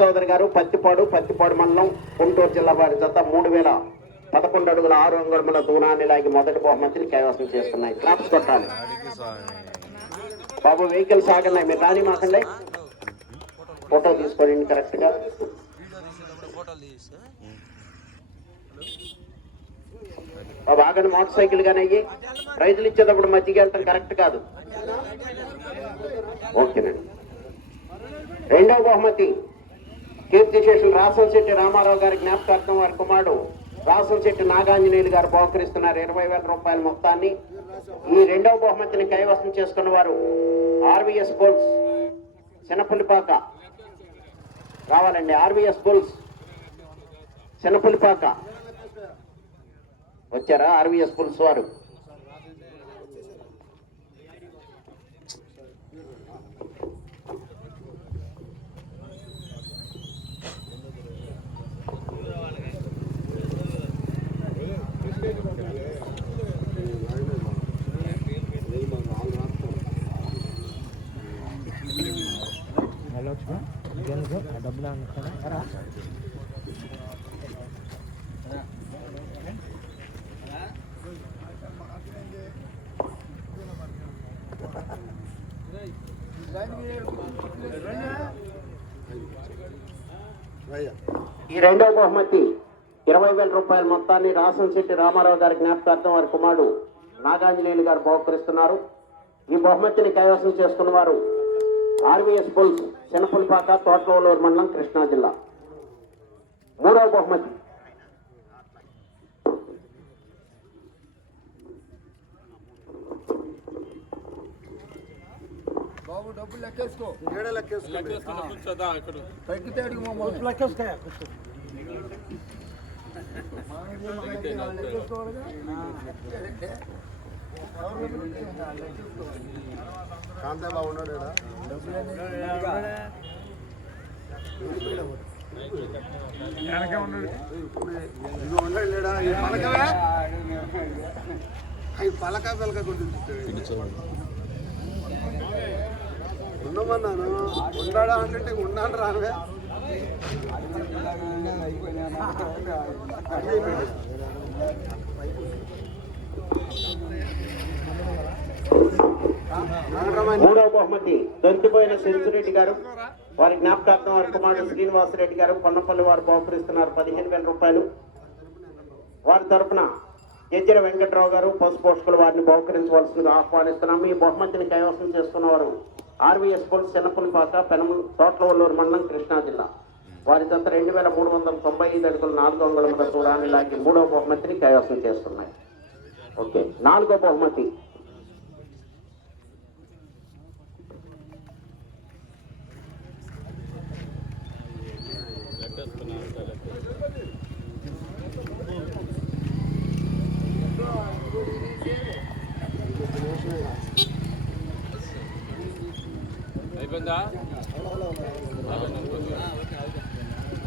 సోదరి గారు పత్తిపాడు పత్తిపాడు మండలం గుంటూరు జిల్లా వారి జత మూడు వేల పదకొండు అడుగుల ఆరు అంగుళముల దూరాన్ని లాగి మొదటి బహుమతిని కైవసం చేస్తున్నాయి. క్లాప్స్ కొట్టాలి. బాబు వెహికల్స్ సాగన్నాయి మీరు రాని మాకండి. ఫోటో తీసుకోండి కరెక్ట్గా. బాబు ఆగండి. మోటార్ సైకిల్ కానీ అయ్యి. రైతులు ఇచ్చేటప్పుడు మధ్యకి వెళ్ళటం కరెక్ట్ కాదు. ఓకేనండి. రెండవ బహుమతి. కీర్తిశేషులు రాసంశెట్టి రామారావు గారి జ్ఞాపకార్థం వారి కుమారుడు రాసంశెట్టి నాగాంజనేయులు గారు బహుకరిస్తున్నారు. ఇరవై వేల రూపాయల మొత్తాన్ని. ఈ రెండవ బహుమతిని కైవసం చేసుకున్న వారు ఆర్వీఎస్ బుల్స్. చిన్నపుల్లిపాక రావాలండి ఆర్వీఎస్ బుల్స్. చిన్నపుల్లిపాక వచ్చారా ఆర్వీఎస్ బుల్స్ వారు? డబ్బులు అనుకున్నా ఈ రెండవ బహుమతి ఇరవై వేల రూపాయల మొత్తాన్ని రాసంశెట్టి రామారావు గారి జ్ఞాపకార్థం వారి కుమారుడు నాగాంజనేయులు గారు బహుకరిస్తున్నారు. ఈ బహుమతిని కైవసం చేసుకున్న వారు ఆర్వీఎస్ బుల్స్ చిన్నపులిపాక తోటలూరు మండలం కృష్ణా జిల్లా. మూడవ బహుమతి. బాబు డబ్బులు లెక్కేసుకో. ఏడ లెక్కేసుకోండి తగ్గితే అడిగి మమ్మల్ని లెక్కేస్తాయా కాంతే బాబు ఉన్నాడు ఈడ. లేడా అవి పలక పలక ఉండమన్నాను ఉండాడా అంటే ఉన్నాను రానువే మూడవ బహుమతి దొంతిపోయిన సెంచురెడ్డి గారు. వారి జ్ఞాపకార్థం వారి కుమారుడు శ్రీనివాసరెడ్డి గారు కొండపల్లి వారు బహుకరిస్తున్నారు పదిహేను వేల రూపాయలు. వారి తరపున ఎజ్జర వెంకట్రావు గారు పసు పోషకులు వారిని బహుకరించవలసిందిగా ఆహ్వానిస్తున్నాము. ఈ బహుమతిని కైవసం చేసుకున్నవారు ఆర్వీఎస్ పోలీస్ చిన్నపులిపాక పెనము తోటలవల్లూరు మండలం కృష్ణా జిల్లా. వారి జత రెండు వేల మూడు వందల తొంభై ఐదు అడుగులు నాలుగు వందల దూరాన్ని లాగి మూడవ బహుమతిని కైవసం చేస్తున్నాయి. ఓకే. నాలుగో బహుమతి. అయిపోయిందా?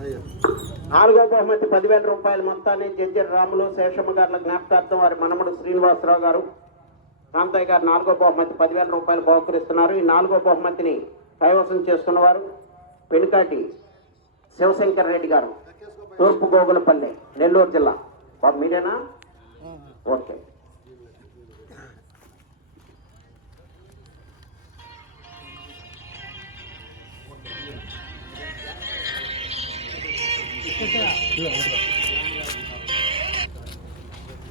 నాలుగో బహుమతి పదివేల రూపాయల మొత్తాన్ని జడ్జి రాములు శేషమ్మ గారుల జ్ఞాపకార్థం వారి మనముడు శ్రీనివాసరావు గారు. కాంతయ్య గారు నాలుగో బహుమతి పదివేల రూపాయలు బహుకరిస్తున్నారు. ఈ నాలుగో బహుమతిని కైవసం చేసుకున్నవారు పెనుకాటి శివశంకర్ రెడ్డి గారు. తూర్పు గోగులపల్లి నెల్లూరు జిల్లా. బాబు మీరేనా? ఓకే.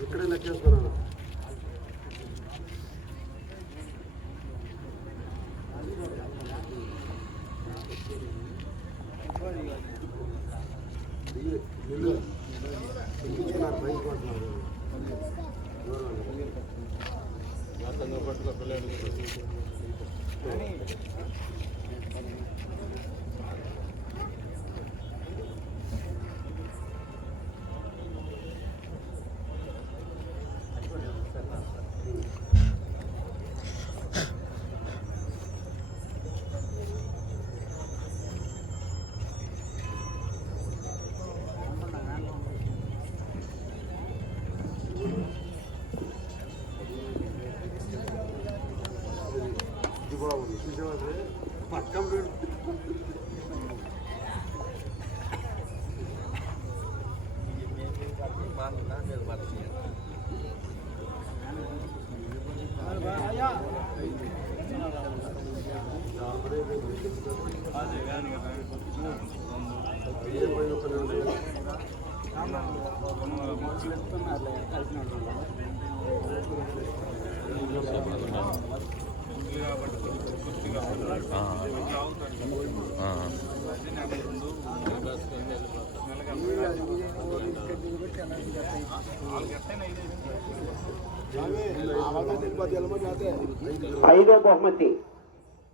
ఇక్కడే లెక్కేసుకున్నాను బయట పట్టుకో పిల్లలు Hiçbir şey var. Başkan. ఐదో బహుమతి.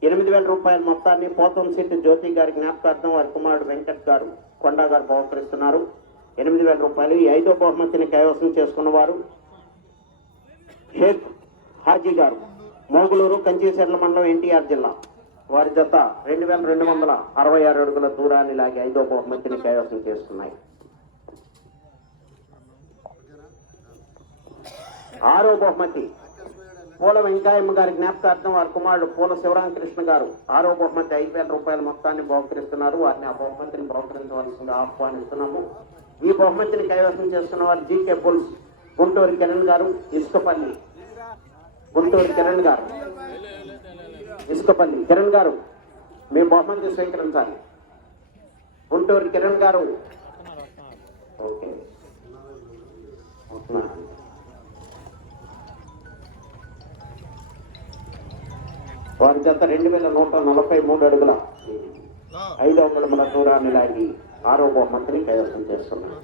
ఎనిమిది వేల రూపాయల మొత్తాన్ని పోతంశెట్టి జ్యోతి గారి జ్ఞాపకార్థం వారి కుమారుడు వెంకట్ గారు కొండా గారు బహుకరిస్తున్నారు. ఎనిమిది వేల రూపాయలు ఈ ఐదో బహుమతిని కైవసం చేసుకున్న వారు షేక్ హాజీ గారు. మోగులూరు కంచీసెర్ల మండలం ఎన్టీఆర్ జిల్లా. వారి జత రెండు వేల రెండు వందల అరవై ఆరు అడుగుల దూరాన్ని లాగి ఐదో బహుమతిని కైవసం చేసుకున్నాయి. ఆరో బహుమతి. పూల వెంకాయమ్మ గారి జ్ఞాపకార్థం వారి కుమారుడు పూల శివరామకృష్ణ గారు ఆరో బహుమతి ఐదు వేల రూపాయల మొత్తాన్ని బహుకరిస్తున్నారు. వారిని ఆ బహుమతిని బహుకరించవలసిందిగా ఆహ్వానిస్తున్నాము. ఈ బహుమతిని కైవసం చేస్తున్న వారు జీకే పుల్స్ గుంటూరు కిరణ్ గారు ఇసుకపల్లి. గుంటూరు కిరణ్ గారు. ఇసుకపల్లి. కిరణ్ గారు మీ బహుమతి స్వీకరించాలి. గుంటూరు కిరణ్ గారు. ఓకే. వారి జత రెండు వేల నూట నలభై మూడు అడుగుల ఐదు అడుగుల దూరాన్ని లాగి ఆరో బహుమతిని కైవసం చేస్తున్నారు.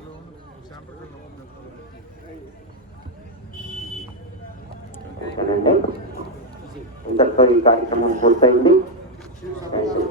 ఇంతటితో ఈ కార్యక్రమం పూర్తయింది. Thank you